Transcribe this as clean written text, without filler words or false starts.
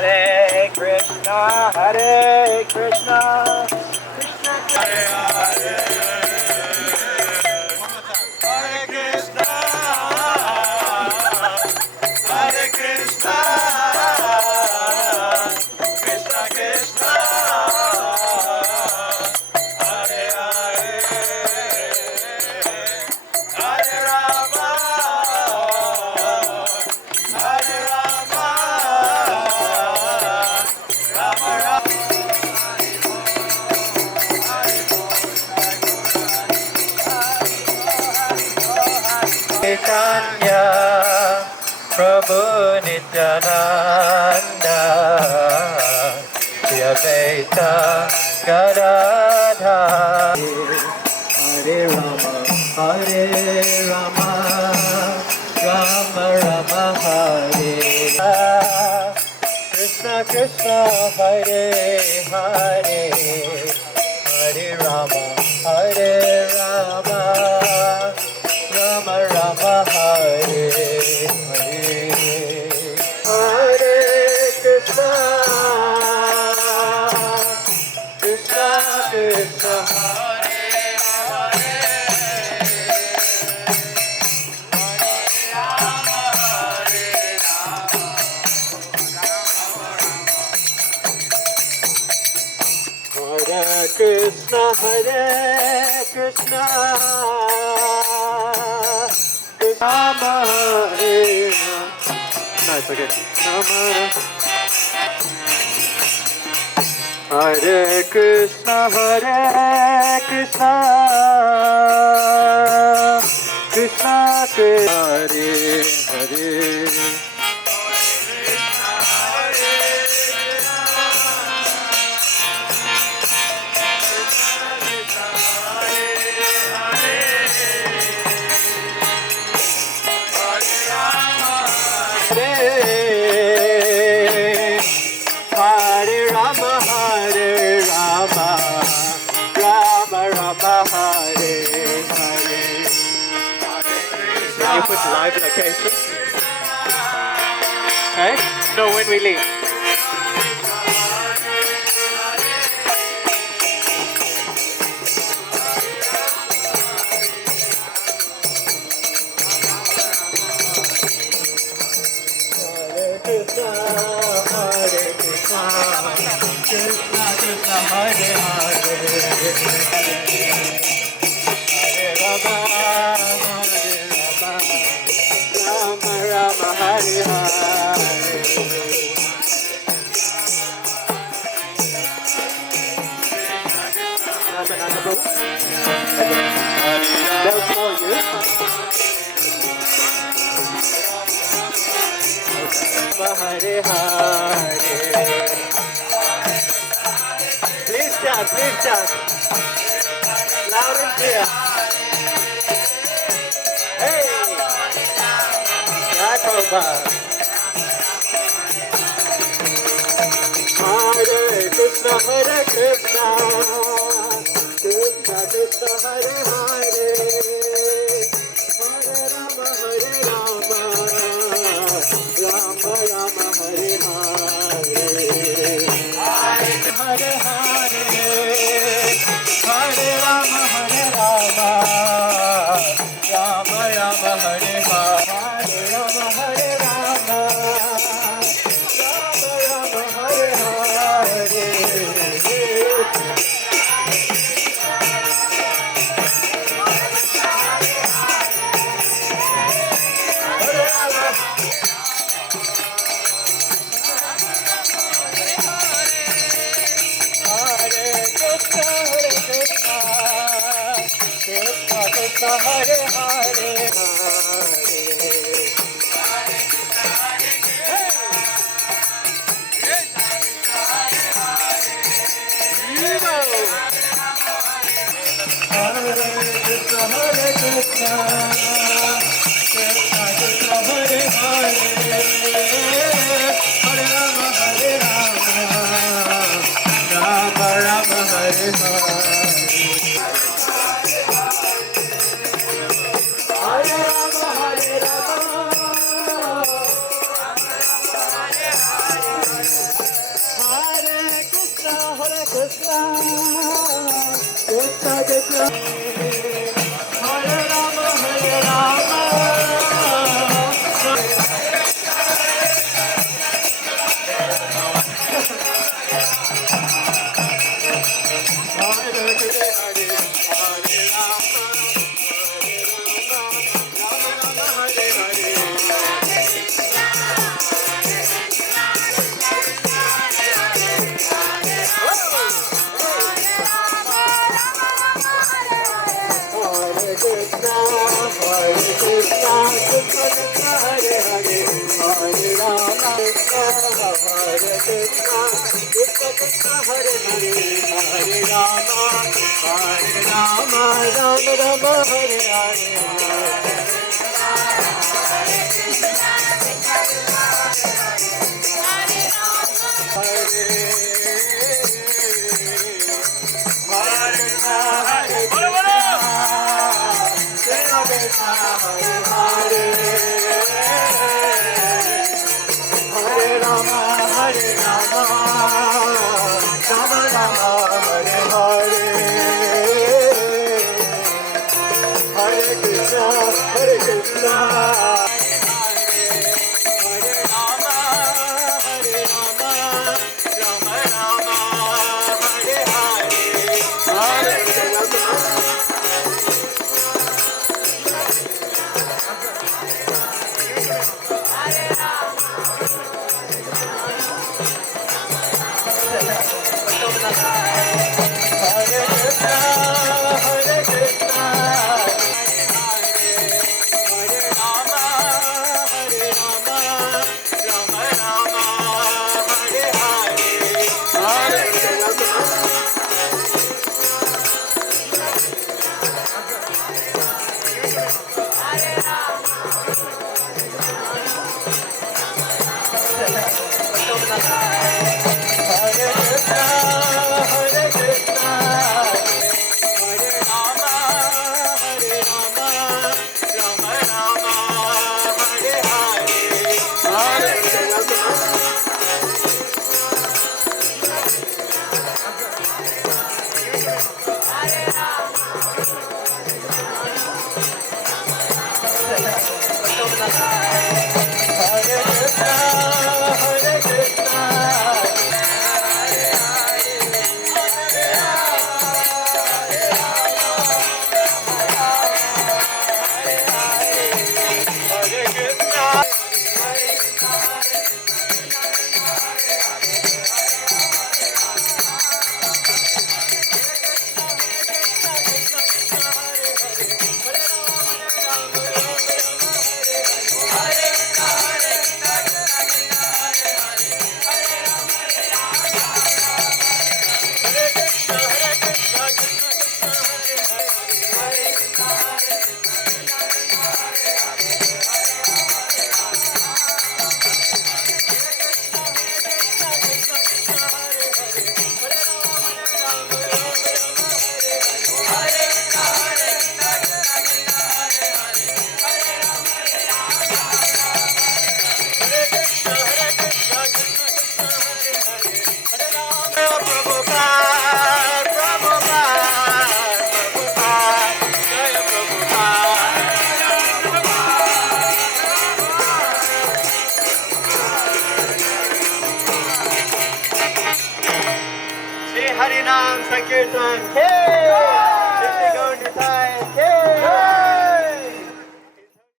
Hare Krishna, Hare Krishna, Krishna Hare Chaitanya Prabhu Nityananda Shri Advaita Gadadhar Hare Rama Hare Rama Rama Rama Hare Krishna Krishna Hare Hare Hare Rama Hare Rama Rama Rama Hare Hare Hare Krishna Krishna Krishna Hare Krishna Hare Krishna Rama Hare No, it's okay. Rama Hare Krishna Krishna Krishna Hare Hare Hare Rama Hare Rama Rama Rama Hare Hare. Can you put live location? Okay? No, when we leave. Hare Krishna, Krishna Krishna Hare Hare, Hare Rama, Hare Rama, Rama Rama Hare Hare. That's another book. That's for you. Hare Hare. Please chant, loud and clear. Hey, Jai Prabhupada. Hare Krishna, Krishna Krishna, Hare Hare, Hare Rama, Rama Rama, Hare Hare, Hare Hare, Hare Rama, Rama Rama, Hare Hare, Hare Rama, Rama Rama, Hare Hare. Hare Hare हरिनाम संकीर्तन हे